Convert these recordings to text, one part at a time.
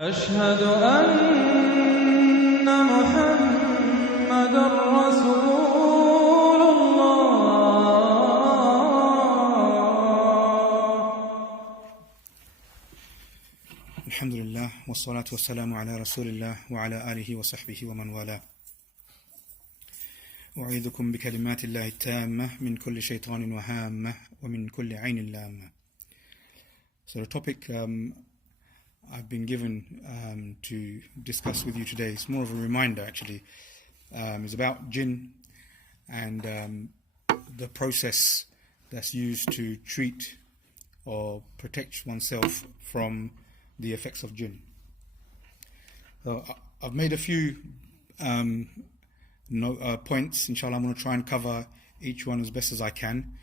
أشهد أن محمدًا رسول الله. الحمد لله والصلاة والسلام على رسول الله وعلى آله وصحبه ومن والاه. أعيذكم بكلمات الله التامة من كل شيطان وهامة ومن كل عين لامة. So the topic I've been given to discuss with you today is more of a reminder actually. It's about Jinn and the process that's used to treat or protect oneself from the effects of Jinn. So I've made a few points. Inshallah, I'm going to try and cover each one as best as I can.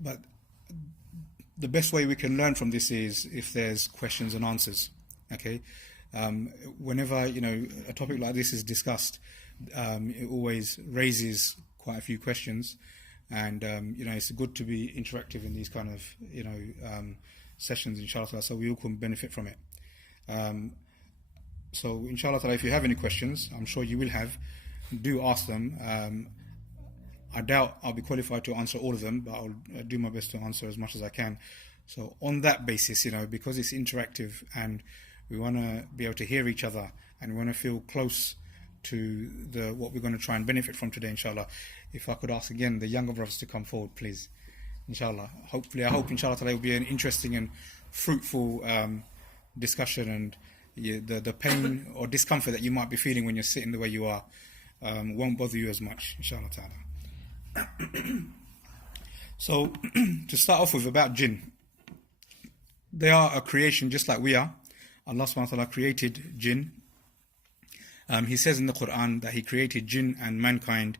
But the best way we can learn from this is if there's questions and answers. Okay, whenever a topic like this is discussed, it always raises quite a few questions, and it's good to be interactive in these kind of sessions, inshallah, so we all can benefit from it. So inshallah, if you have any questions, I'm sure you will have, do ask them. I doubt I'll be qualified to answer all of them, but I'll do my best to answer as much as I can. So on that basis, because it's interactive and we want to be able to hear each other and we want to feel close to what we're going to try and benefit from today, inshallah, if I could ask again the younger brothers to come forward, please. Inshallah. I hope inshallah today will be an interesting and fruitful discussion, and the pain or discomfort that you might be feeling when you're sitting the way you are won't bother you as much, inshallah ta'ala. So, to start off with, about Jinn. They are a creation just like we are. Allah subhanahu wa ta'ala created Jinn. He says in the Quran that He created Jinn and mankind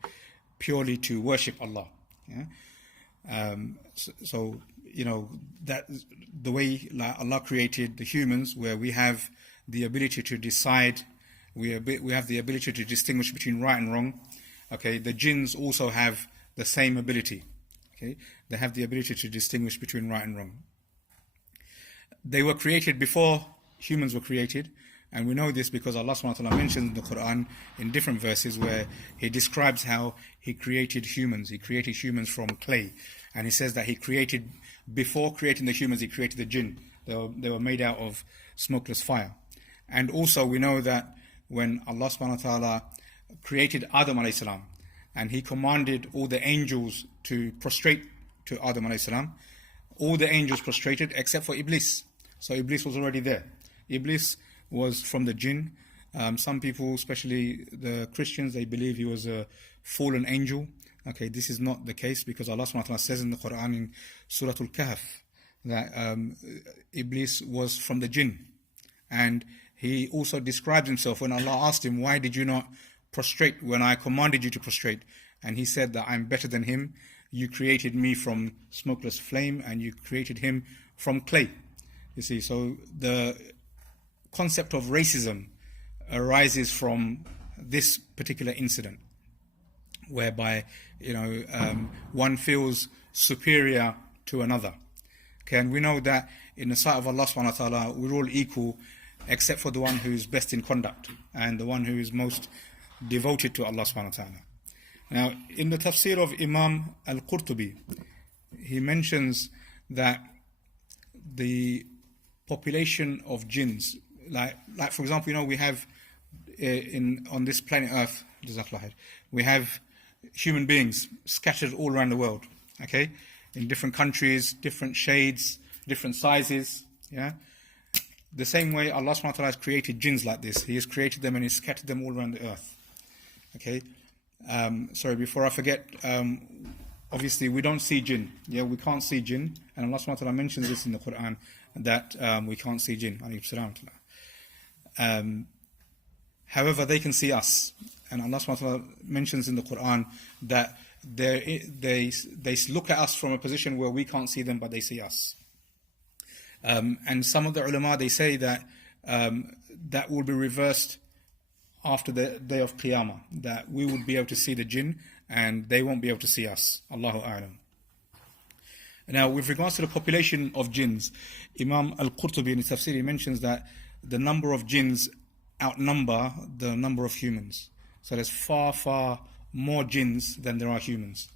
purely to worship Allah. Yeah? That the way Allah created the humans, where we have the ability to decide, we have the ability to distinguish between right and wrong. Okay, the jinns also have the same ability. Okay, they have the ability to distinguish between right and wrong. They were created before humans were created, and we know this because Allah subhanahu wa ta'ala mentions in the Quran in different verses where He describes how He created humans. He created humans from clay, and He says that before creating the humans, He created the jinn. They were made out of smokeless fire. And also we know that when Allah subhanahu wa ta'ala created Adam alayhi salam, and He commanded all the angels to prostrate to Adam alayhi salam, all the angels prostrated except for Iblis. So Iblis was already there. Iblis was from the jinn. Some people, especially the Christians, they believe he was a fallen angel. Okay, this is not the case, because Allah subhanahu wa ta'ala says in the Quran in Surah Al-Kahf that Iblis was from the jinn. And he also describes himself when Allah asked him, why did you not prostrate when I commanded you to prostrate? And he said that I'm better than him. You created me from smokeless flame and you created him from clay. You see, so the concept of racism arises from this particular incident, whereby one feels superior to another. Okay, and we know that in the sight of Allah subhanahu wa ta'ala, we're all equal except for the one who is best in conduct and the one who is most devoted to Allah subhanahu wa ta'ala. Now, in the tafsir of Imam al-Qurtubi, he mentions that the population of jinns, like for example, we have on this planet Earth, we have human beings scattered all around the world, okay, in different countries, different shades, different sizes, yeah. The same way Allah subhanahu wa ta'ala has created jinns like this. He has created them and He scattered them all around the earth. Okay. Sorry, before I forget, obviously we don't see jinn. Yeah, we can't see jinn, and Allah subhanahu wa ta'ala mentions this in the Quran that we can't see jinn. However, they can see us, and Allah subhanahu wa ta'ala mentions in the Quran that they look at us from a position where we can't see them, but they see us. And some of the ulama, they say that that will be reversed after the day of Qiyamah, that we would be able to see the jinn and they won't be able to see us. Allahu A'lam. Now, with regards to the population of jinns, Imam Al-Qurtubi in his tafsir, he mentions that the number of jinns outnumber the number of humans. So there's far, far more jinns than there are humans.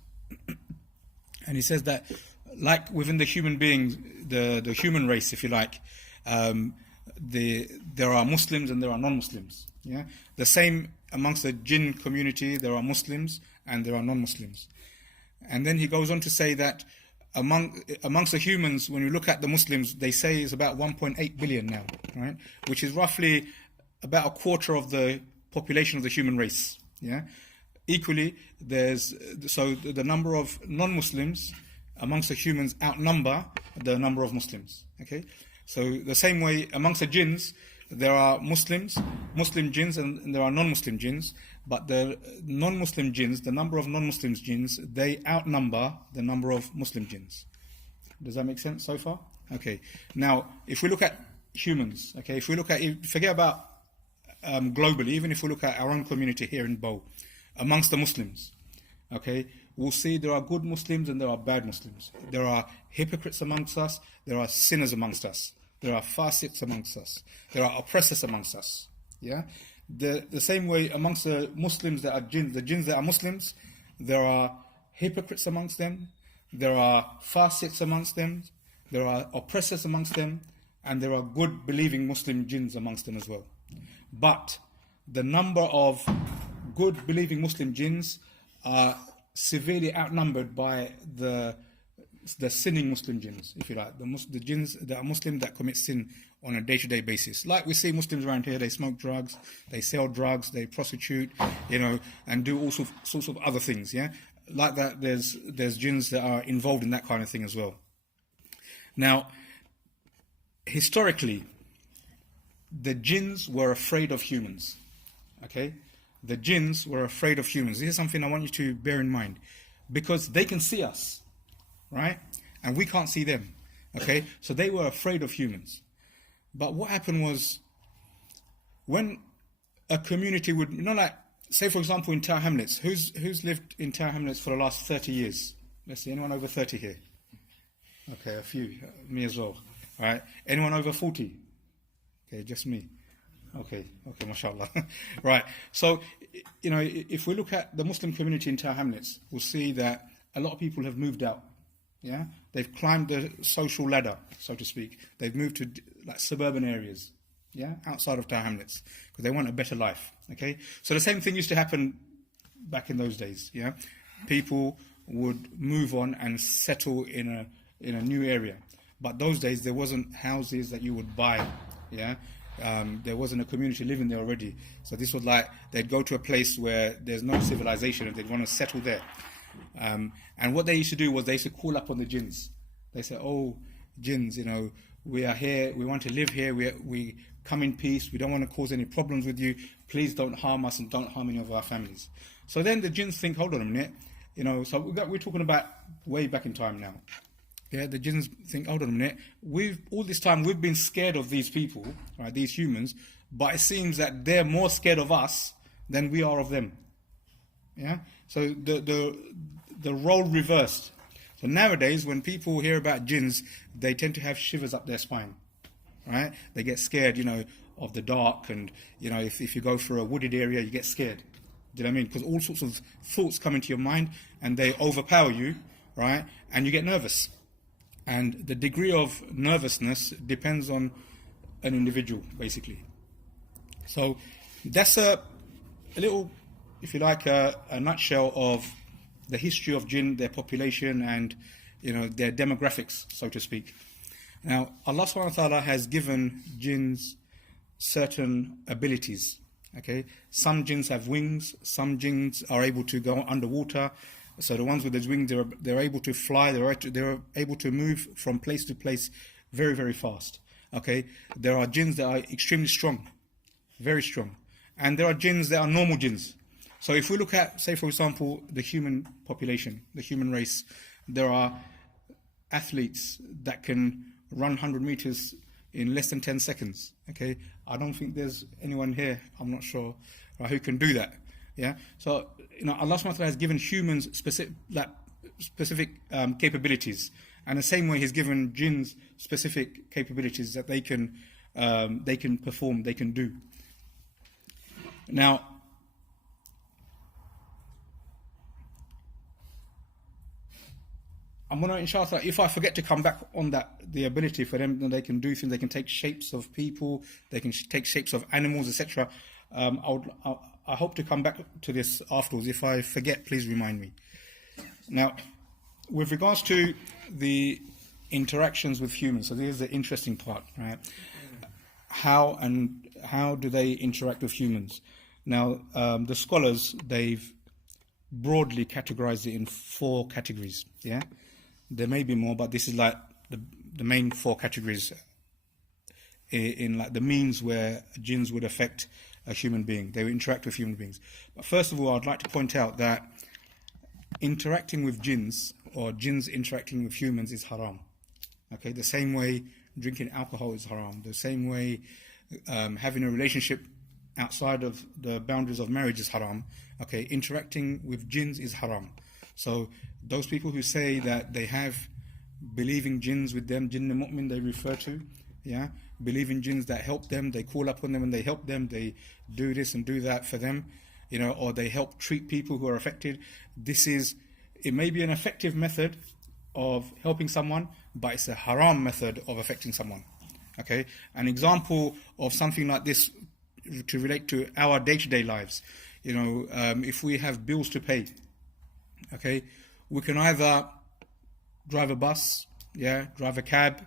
And he says that, like within the human beings, the human race, if you like, there are Muslims and there are non-Muslims. Yeah, the same amongst the jinn community, there are Muslims and there are non-Muslims. And then he goes on to say that amongst the humans, when you look at the Muslims, they say it's about 1.8 billion now, right? Which is roughly about a quarter of the population of the human race. Yeah. Equally, the number of non-Muslims amongst the humans outnumber the number of Muslims. Okay. So the same way amongst the jinns, there are Muslim jinns and there are non-Muslim jinns, but the non-Muslim jinns, the number of non-Muslim jinns, they outnumber the number of Muslim jinns. Does that make sense so far? Okay. Now, if we look at humans, okay, if we look at, forget about globally, even if we look at our own community here in Bow, amongst the Muslims, okay, we'll see there are good Muslims and there are bad Muslims. There are hypocrites amongst us, there are sinners amongst us. There are fasiqs amongst us. There are oppressors amongst us. Yeah? The same way amongst the Muslims that are jinns, the jinns that are Muslims, there are hypocrites amongst them, there are fasiqs amongst them, there are oppressors amongst them, and there are good believing Muslim jinns amongst them as well. But the number of good believing Muslim jinns are severely outnumbered by the sinning Muslim jinns, if you like, the jinns that are Muslim that commit sin on a day-to-day basis. Like we see Muslims around here, they smoke drugs, they sell drugs, they prostitute, and do all sorts of other things. Yeah, like that. There's jinns that are involved in that kind of thing as well. Now, historically, the jinns were afraid of humans. Okay, the jinns were afraid of humans. Here's something I want you to bear in mind, because they can see us. Right? And we can't see them. Okay? So they were afraid of humans. But what happened was, when a community would, like, say for example in Tower Hamlets, who's lived in Tower Hamlets for the last 30 years? Let's see, anyone over 30 here? Okay, a few. Me as well. Alright? Anyone over 40? Okay, just me. Okay, mashallah. Right. So, if we look at the Muslim community in Tower Hamlets, we'll see that a lot of people have moved out. Yeah, they've climbed the social ladder, so to speak. They've moved to like suburban areas, yeah, outside of Tower Hamlets, because they want a better life. Okay, so the same thing used to happen back in those days. Yeah, people would move on and settle in a new area, but those days there wasn't houses that you would buy. Yeah, there wasn't a community living there already. So this was like they'd go to a place where there's no civilization and they'd want to settle there. And what they used to do was they used to call up on the jinns. They say, "Oh, jinns, we are here. We want to live here. We come in peace. We don't want to cause any problems with you. Please don't harm us and don't harm any of our families." So then the jinns think, "Hold on a minute, So we're talking about way back in time now. Yeah, the jinns think, "Hold on a minute. All this time we've been scared of these people, right? These humans, but it seems that they're more scared of us than we are of them." Yeah. So the role reversed. So nowadays, when people hear about jinns, they tend to have shivers up their spine, right? They get scared, of the dark, and if you go through a wooded area, you get scared. Do you know what I mean? Because all sorts of thoughts come into your mind, and they overpower you, right? And you get nervous. And the degree of nervousness depends on an individual, basically. So that's a little, if you like, a nutshell of the history of jinn, their population, and their demographics, so to speak. Now, Allah subhanahu wa ta'ala has given jinns certain abilities. Okay, some jinns have wings, some jinns are able to go underwater. So the ones with those wings, they're able to fly, they're able to move from place to place very, very fast. Okay, there are jinns that are extremely strong, very strong, and there are jinns that are normal jinns. So if we look at, say for example, the human population, the human race, there are athletes that can run 100 meters in less than 10 seconds. Okay, I don't think there's anyone here, I'm not sure, who can do that. Yeah. So Allah subhanahu wa ta'ala has given humans specific capabilities, And the same way He's given jinns specific capabilities that they can perform, they can do. Now, I'm going to, inshallah, if I forget to come back on that, the ability for them, that they can do things, they can take shapes of people, they can take shapes of animals, etc. I hope to come back to this afterwards. If I forget, please remind me. Now, with regards to the interactions with humans, so here's the interesting part, right? How do they interact with humans? Now, the scholars, they've broadly categorized it in 4 categories, yeah? There may be more, but this is like the main 4 categories in like the means where jinns would affect a human being. They would interact with human beings. But first of all, I'd like to point out that interacting with jinns, or jinns interacting with humans, is haram. Okay, the same way drinking alcohol is haram. The same way having a relationship outside of the boundaries of marriage is haram. Okay, interacting with jinns is haram. So those people who say that they have believing jinns with them, jinn al-mu'min they refer to, yeah, believing jinns that help them, they call upon them and they help them, they do this and do that for them, you know, or they help treat people who are affected. It may be an effective method of helping someone, but it's a haram method of affecting someone. Okay, an example of something like this to relate to our day-to-day lives, you know, if we have bills to pay, okay, we can either drive a bus, yeah, drive a cab.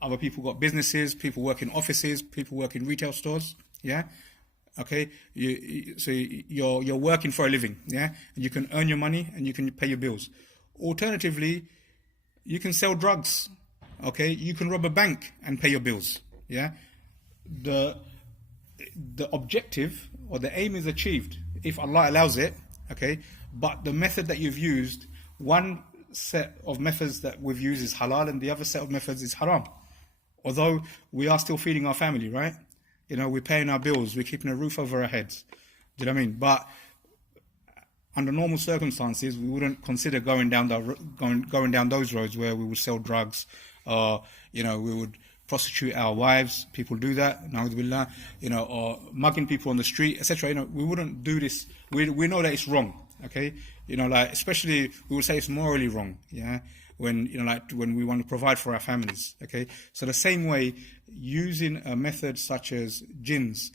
Other people got businesses, people work in offices, people work in retail stores, yeah. Okay, so you're working for a living, yeah, and you can earn your money and you can pay your bills. Alternatively, you can sell drugs, okay, you can rob a bank and pay your bills, yeah. The objective or the aim is achieved if Allah allows it, okay, but the method that you've used, one set of methods that we've used is halal and the other set of methods is haram. Although we are still feeding our family, right? You know, we're paying our bills, we're keeping a roof over our heads. Do you know what I mean? But under normal circumstances, we wouldn't consider going down those roads where we would sell drugs, or you know, we would prostitute our wives. People do that, na'udhu, you know, or mugging people on the street, etc. You know, we wouldn't do this. We know that it's wrong. Okay, you know, like especially we would say it's morally wrong. Yeah. When, you know, like when we want to provide for our families, okay? So the same way, using a method such as jinns,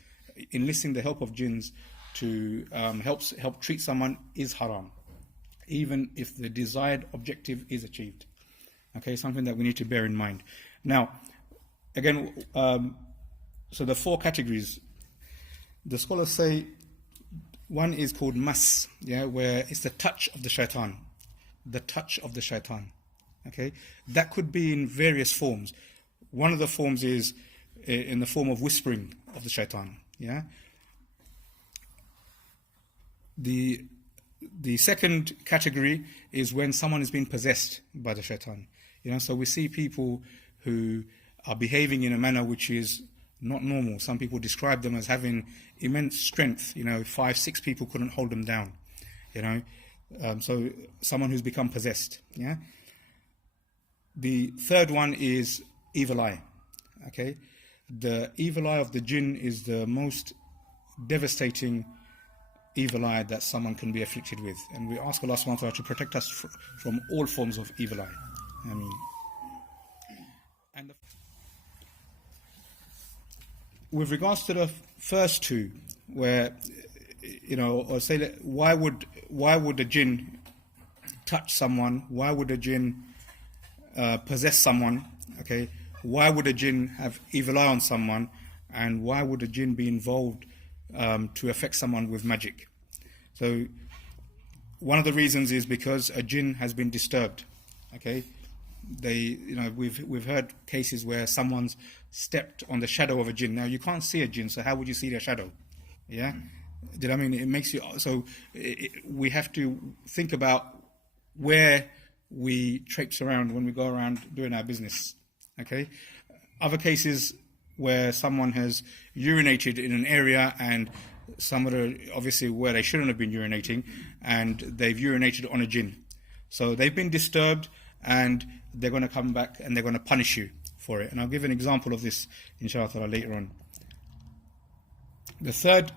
enlisting the help of jinns to help treat someone is haram, even if the desired objective is achieved. Okay, something that we need to bear in mind. Now, again, so the 4 categories, the scholars say one is called mas, yeah, where it's the touch of the shaitan, the touch of the shaitan. Okay, that could be in various forms. One of the forms is in the form of whispering of the shaitan. Yeah. The second category is when someone is being possessed by the shaitan. You know, so we see people who are behaving in a manner which is not normal. Some people describe them as having immense strength. You know, 5, 6 people couldn't hold them down. You know, so someone who's become possessed. Yeah. The third one is evil eye. Okay, the evil eye of the jinn is the most devastating evil eye that someone can be afflicted with, and we ask Allah subhanahu wa ta'ala to protect us from all forms of evil eye. I mean, and with regards to the first 2, where, you know, or say that why would a jinn touch someone? Why would a jinn possess someone? Okay, why would a jinn have evil eye on someone, and why would a jinn be involved to affect someone with magic? So one of the reasons is because a jinn has been disturbed. Okay, you know, we've heard cases where someone's stepped on the shadow of a jinn. Now you can't see a jinn, so how would you see their shadow? Yeah, did I mean it makes you so? We have to think about where we traipse around when we go around doing our business. Okay, other cases where someone has urinated in an area and obviously where they shouldn't have been urinating, and they've urinated on a jinn. So they've been disturbed, and they're going to come back and they're going to punish you for it. And I'll give an example of this, inshallah, later on. The third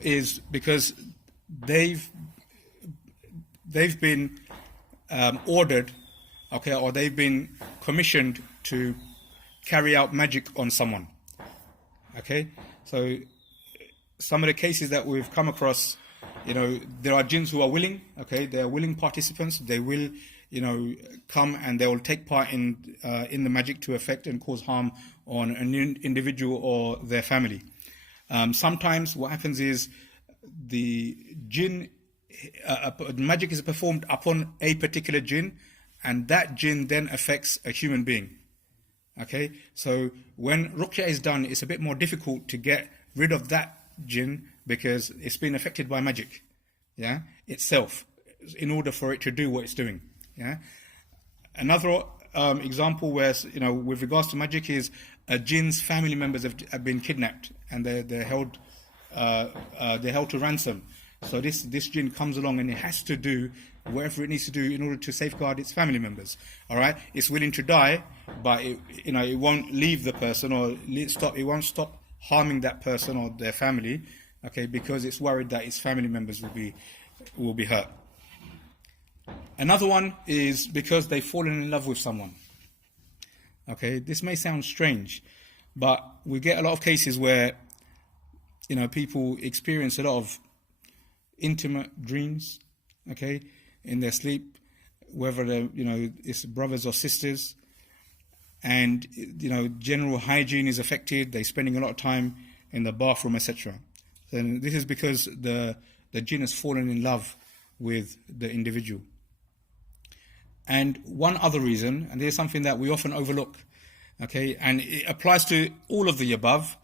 is because they've been ordered, okay, or they've been commissioned to carry out magic on someone. Okay, so some of the cases that we've come across, there are jinns who are willing. Okay, they are willing participants. They will, come and they will take part in the magic to affect and cause harm on an individual or their family. Sometimes what happens is the jinn, magic is performed upon a particular jinn, and that jinn then affects a human being. Okay, so when ruqya is done, it's a bit more difficult to get rid of that jinn because it's been affected by magic, itself, in order for it to do what it's doing. Another example where, with regards to magic is a jinn's family members have been kidnapped and they're held to ransom. So this jinn comes along and it has to do whatever it needs to do in order to safeguard its family members. All right, it's willing to die, but it won't leave the person or it won't stop harming that person or their family. Okay, because it's worried that its family members will be hurt. Another one is because they've fallen in love with someone. Okay, this may sound strange, but we get a lot of cases where people experience a lot of intimate dreams, okay, in their sleep, whether they're, it's brothers or sisters, and general hygiene is affected. They're spending a lot of time in the bathroom, etc. Then this is because the jinn has fallen in love with the individual. And one other reason, and this is something that we often overlook, okay, and it applies to all of the above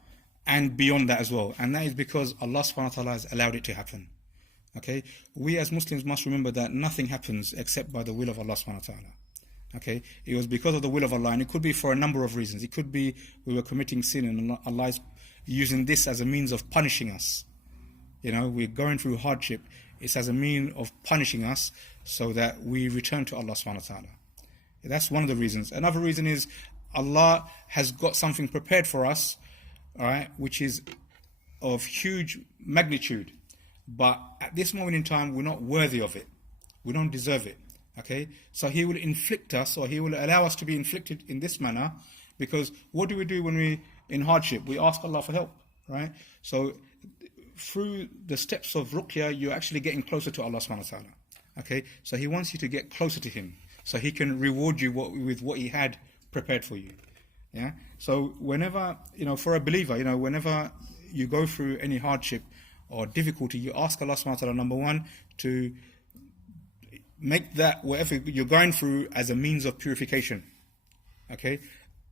and beyond that as well, and that is because Allah subhanahu wa ta'ala has allowed it to happen. Okay, we as Muslims must remember that nothing happens except by the will of Allah subhanahu wa ta'ala. Okay, it was because of the will of Allah, and it could be for a number of reasons. It could be we were committing sin and Allah is using this as a means of punishing us. We're going through hardship. It's as a means of punishing us so that we return to Allah subhanahu wa ta'ala. That's one of the reasons. Another reason is Allah has got something prepared for us, all right, which is of huge magnitude. But at this moment in time, we're not worthy of it. We don't deserve it. Okay? So He will inflict us, or He will allow us to be inflicted in this manner, because what do we do when we're in hardship? We ask Allah for help, right? So through the steps of ruqya, you're actually getting closer to Allah subhanahu wa ta'ala. Okay? So He wants you to get closer to Him, so He can reward you with what He had prepared for you. Yeah? So whenever, for a believer, whenever you go through any hardship or difficulty, you ask Allah subhanahu wa ta'ala, number one, to make that whatever you're going through as a means of purification. Okay?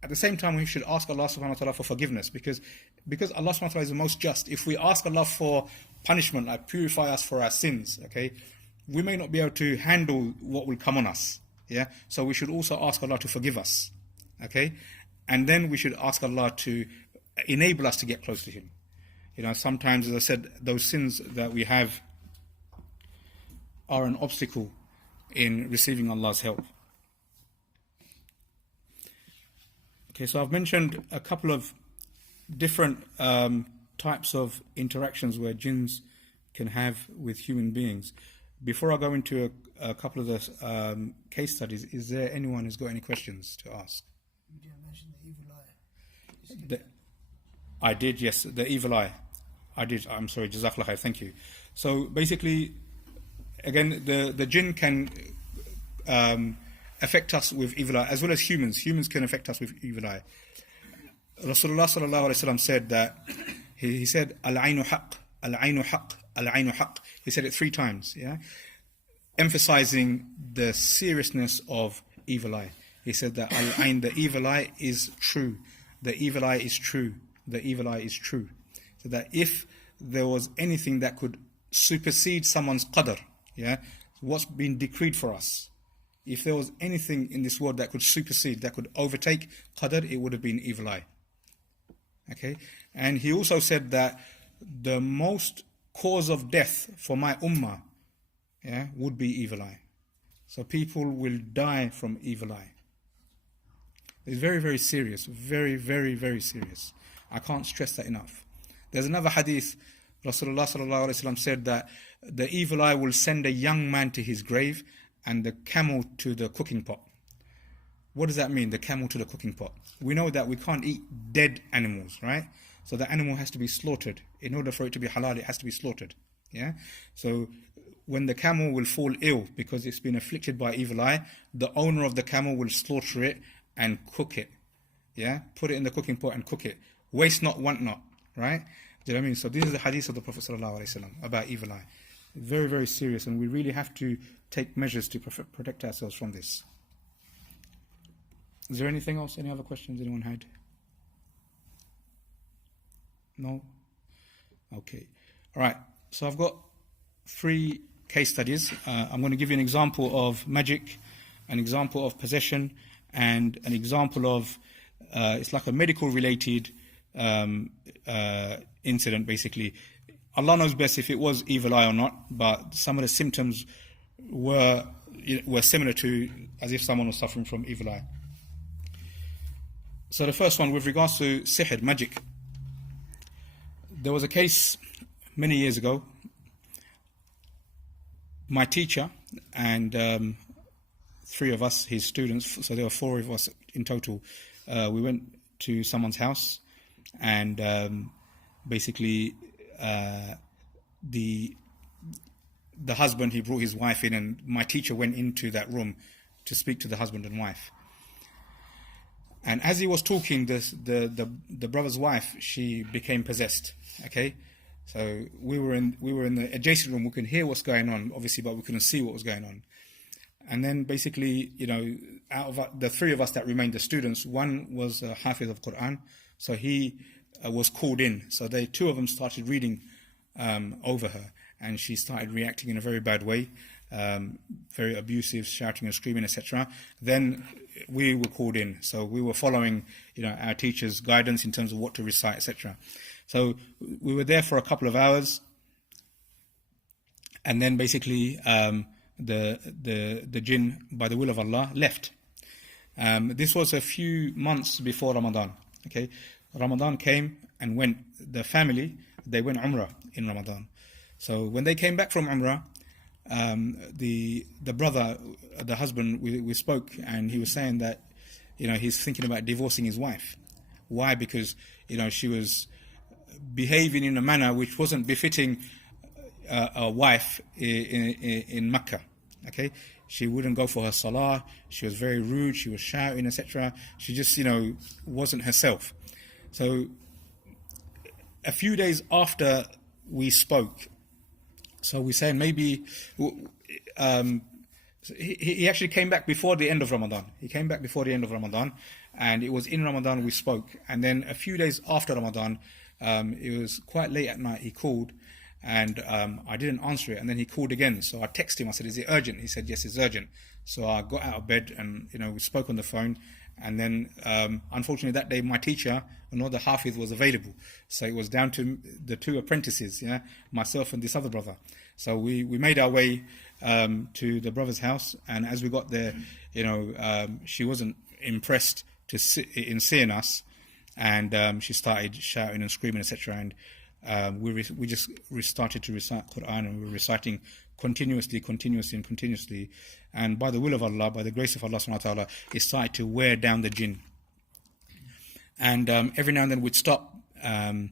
At the same time, we should ask Allah subhanahu wa ta'ala for forgiveness, because Allah subhanahu wa ta'ala is the most just. If we ask Allah for punishment, like purify us for our sins, okay, we may not be able to handle what will come on us. Yeah? So we should also ask Allah to forgive us. Okay? And then we should ask Allah to enable us to get close to Him. Sometimes, as I said, those sins that we have are an obstacle in receiving Allah's help. Okay, so I've mentioned a couple of different types of interactions where jinns can have with human beings. Before I go into a couple of the case studies, is there anyone who's got any questions to ask? You didn't mention the evil eye. I did, yes, the evil eye. I did, I'm sorry, Jazakallah khair, thank you. So basically, again, the jinn can affect us with evil eye, as well as humans. Humans can affect us with evil eye. Rasulullah sallallahu alayhi wa sallam said that, he said, Al-aynu haqq, al-aynu haqq, al-aynu haqq. He said it 3 times, yeah? Emphasizing the seriousness of evil eye. He said that Al-ayn, the evil eye is true. The evil eye is true. The evil eye is true. So that if there was anything that could supersede someone's qadr, yeah, what's been decreed for us, if there was anything in this world that could supersede, that could overtake qadr, it would have been evil eye. Okay? And he also said that the most cause of death for my ummah, yeah, would be evil eye. So people will die from evil eye. It's very, very serious. Very, very, very serious. I can't stress that enough. There's another hadith. Rasulullah sallallahu alaihi wasallam said that the evil eye will send a young man to his grave and the camel to the cooking pot. What does that mean, the camel to the cooking pot? We know that we can't eat dead animals, right? So the animal has to be slaughtered. In order for it to be halal, it has to be slaughtered. Yeah. So when the camel will fall ill because it's been afflicted by evil eye, the owner of the camel will slaughter it and cook it. Yeah. Put it in the cooking pot and cook it. Waste not, want not. Right? Do you know what I mean? So this is the hadith of the Prophet ﷺ about evil eye. Very, very serious, and we really have to take measures to protect ourselves from this. Is there anything else? Any other questions anyone had? No? Okay. All right. So I've got 3 case studies. I'm going to give you an example of magic, an example of possession, and an example of, it's like a medical related incident basically. Allah knows best if it was evil eye or not, but some of the symptoms were similar to as if someone was suffering from evil eye. So the first one, with regards to sihr, magic. There was a case many years ago. My teacher and 3 of us, his students, so there were 4 of us in total, we went to someone's house, and basically the husband, he brought his wife in, and my teacher went into that room to speak to the husband and wife. And as he was talking, the brother's wife, she became possessed. Okay, so we were in the adjacent room. We could hear what's going on, obviously, but we couldn't see what was going on. And then basically, out of the 3 of us that remained, the students, one was a Hafiz of Quran, so he was called in. So 2 of them started reading over her, and she started reacting in a very bad way, very abusive, shouting and screaming, etc. Then we were called in, so we were following, our teacher's guidance in terms of what to recite, etc. So we were there for a couple of hours, and then basically the jinn, by the will of Allah, left. This was a few months before Ramadan. Okay, Ramadan came and went. The family, they went Umrah in Ramadan. So when they came back from Umrah, the brother, the husband, we spoke, and he was saying that he's thinking about divorcing his wife. Why? Because she was behaving in a manner which wasn't befitting a wife in Mecca. Okay, she wouldn't go for her salah. She was very rude. She was shouting, etc. She just wasn't herself. So a few days after we spoke, so we're saying maybe he actually came back before the end of Ramadan. He came back before the end of Ramadan, and it was in Ramadan we spoke. And then a few days after Ramadan, it was quite late at night, he called, and I didn't answer it. And then he called again. So I texted him. I said, "Is it urgent?" He said, "Yes, it's urgent." So I got out of bed, and we spoke on the phone. And then unfortunately that day my teacher, the Hafiz, was available. So it was down to the 2 apprentices, myself and this other brother. So we made our way to the brother's house, and as we got there, she wasn't impressed in seeing us, and she started shouting and screaming, etc. And we just started to recite Quran, and we were reciting continuously, and by the will of Allah, by the grace of Allah subhanahu wa ta'ala, it started to wear down the jinn. And every now and then we'd stop, and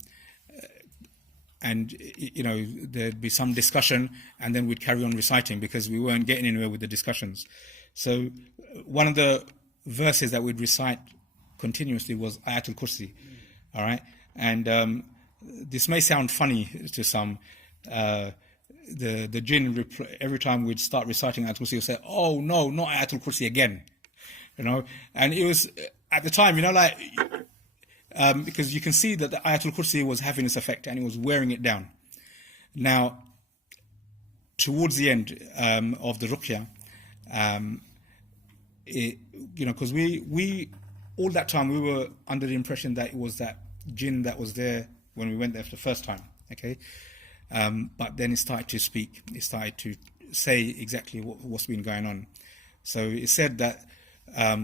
there'd be some discussion, and then we'd carry on reciting because we weren't getting anywhere with the discussions. So one of the verses that we'd recite continuously was Ayatul Kursi. All right, and this may sound funny to some. The jinn, every time we'd start reciting Ayatul Kursi, would say, "Oh no, not Ayatul Kursi again," And it was at the time, because you can see that the Ayatul Kursi was having its effect and it was wearing it down. Now, towards the end of the ruqya, because we all that time we were under the impression that it was that jinn that was there when we went there for the first time. Okay. But then it started to speak. It started to say exactly what's been going on. So it said that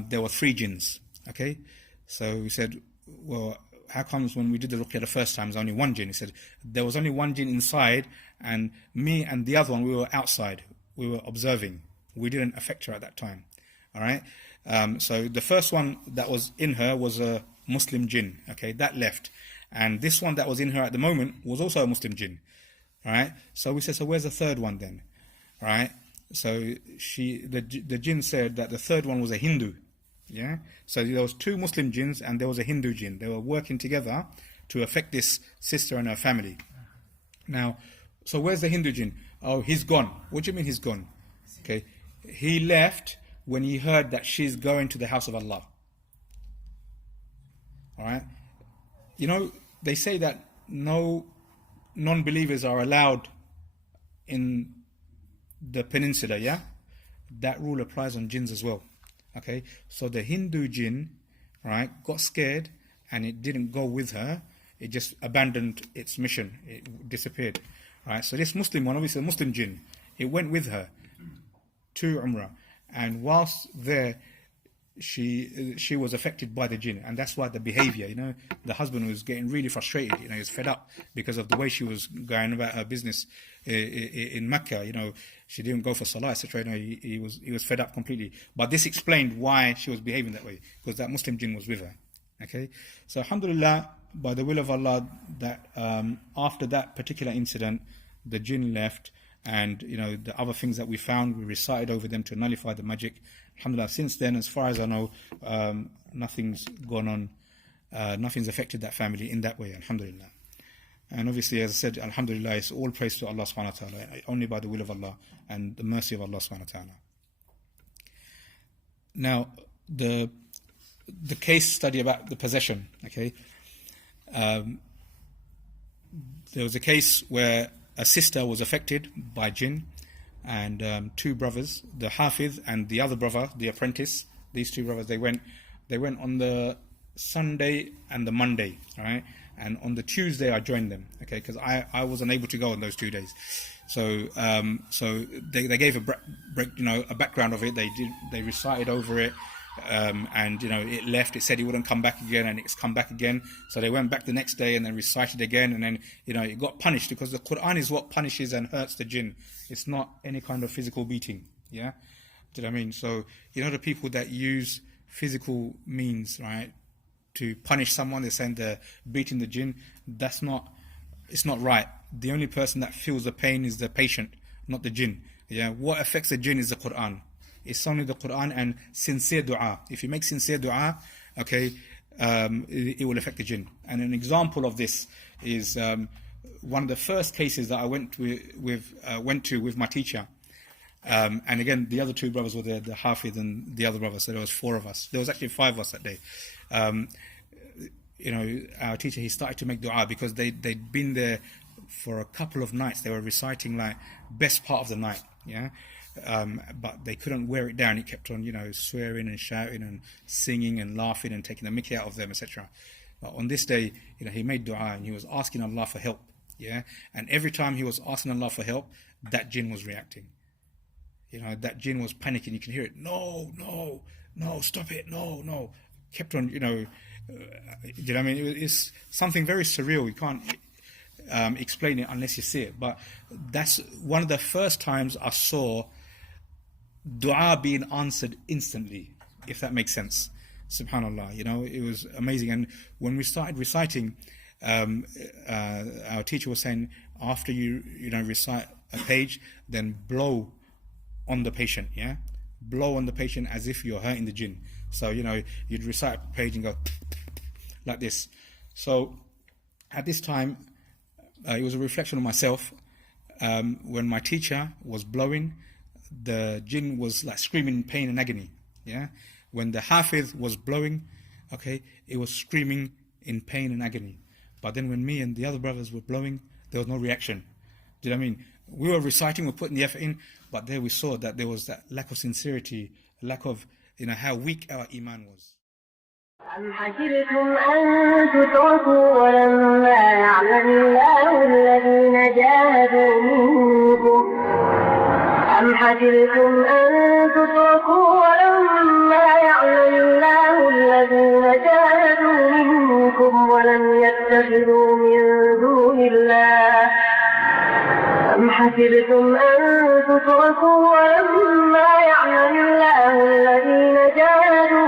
there were 3 jinns. Okay, so we said, well, how comes when we did the ruqya the first time, there's only 1 jinn? He said there was only 1 jinn inside, and me and the other one, we were outside. We were observing. We didn't affect her at that time. All right. So the first one that was in her was a Muslim jinn. Okay, that left, and this one that was in her at the moment was also a Muslim jinn. All right. So we said, so where's the third one then? All right. So the jinn said that the third one was a Hindu. Yeah. So there was 2 Muslim jinns and there was a Hindu jinn. They were working together to affect this sister and her family. Now, so where's the Hindu jinn? Oh, he's gone. What do you mean he's gone? Okay. He left when he heard that she's going to the house of Allah. All right. You know, they say that no non-believers are allowed in the peninsula, yeah? That rule applies on jinns as well. Okay, so the Hindu jinn, right, got scared and it didn't go with her. It just abandoned its mission. It disappeared. Right, so this Muslim one, obviously a Muslim jinn, it went with her to Umrah. And whilst there, she was affected by the jinn, and that's why the behavior, you know, the husband was getting really frustrated, you know, he was fed up because of the way she was going about her business in Mecca. You know, she didn't go for salah, etc. You know, he was fed up completely. But this explained why she was behaving that way, because that Muslim jinn was with her. Okay, so alhamdulillah, by the will of Allah, that after that particular incident, the jinn left. And, you know, the other things that we found, we recited over them to nullify the magic. Alhamdulillah, since then, as far as I know, nothing's gone on, nothing's affected that family in that way, alhamdulillah. And obviously, as I said, alhamdulillah, it's all praise to Allah subhanahu wa ta'ala, only by the will of Allah and the mercy of Allah subhanahu wa ta'ala. Now, the case study about the possession, okay? There was a case where a sister was affected by jinn, and 2 brothers, the Hafiz and the other brother, the apprentice, these 2 brothers, they went on the Sunday and the Monday, all right? And on the Tuesday I joined them, okay, because I wasn't able to go on those 2 days. So they gave a background of it. They recited over it. And you know, it left. It said it wouldn't come back again, and it's come back again. So they went back the next day and then recited again, and then, you know, it got punished, because the Quran is what punishes and hurts the jinn. It's not any kind of physical beating. Yeah, do you know what I mean? So, you know, the people that use physical means, right, to punish someone, they're saying they're beating the jinn. It's not right. The only person that feels the pain is the patient, not the jinn. Yeah, what affects the jinn is the Quran. It's only the Quran and sincere dua. If you make sincere dua, okay, it will affect the jinn. And an example of this is one of the first cases that I went to with my teacher. And again, the other 2 brothers were there, the Hafiz and the other brother. So there was 4 of us. There was actually 5 of us that day. You know, our teacher, he started to make dua because they'd been there for a couple of nights. They were reciting like best part of the night. Yeah. But they couldn't wear it down. It kept on, you know, swearing and shouting and singing and laughing and taking the mickey out of them, etc. But on this day, you know, he made dua and he was asking Allah for help. Yeah, and every time he was asking Allah for help, that jinn was reacting. You know, that jinn was panicking. You can hear it. No, stop it. No. Kept on, you know. You know what I mean? It's something very surreal. You can't explain it unless you see it. But that's one of the first times I saw dua being answered instantly, if that makes sense. Subhanallah, you know, it was amazing. And when we started reciting, our teacher was saying, after you know, recite a page, then blow on the patient, yeah? Blow on the patient as if you're hurting the jinn. So, you know, you'd recite a page and go like this. So at this time, it was a reflection of myself. When my teacher was blowing, the jinn was like screaming in pain and agony. Yeah. When the Hafiz was blowing, okay, it was screaming in pain and agony. But then when me and the other brothers were blowing, there was no reaction. Do you know what I mean? We were reciting, we were putting the effort in, but there we saw that there was that lack of sincerity, lack of, you know, how weak our iman was. أم حسبتم أن تتركوا ولما يعلم الله الذين جاهدوا منكم أم حسبتم أن تتركوا تتخذوا من دون الله أم حسبتم أن تتركوا ولما يعلم الله الذين جاهدوا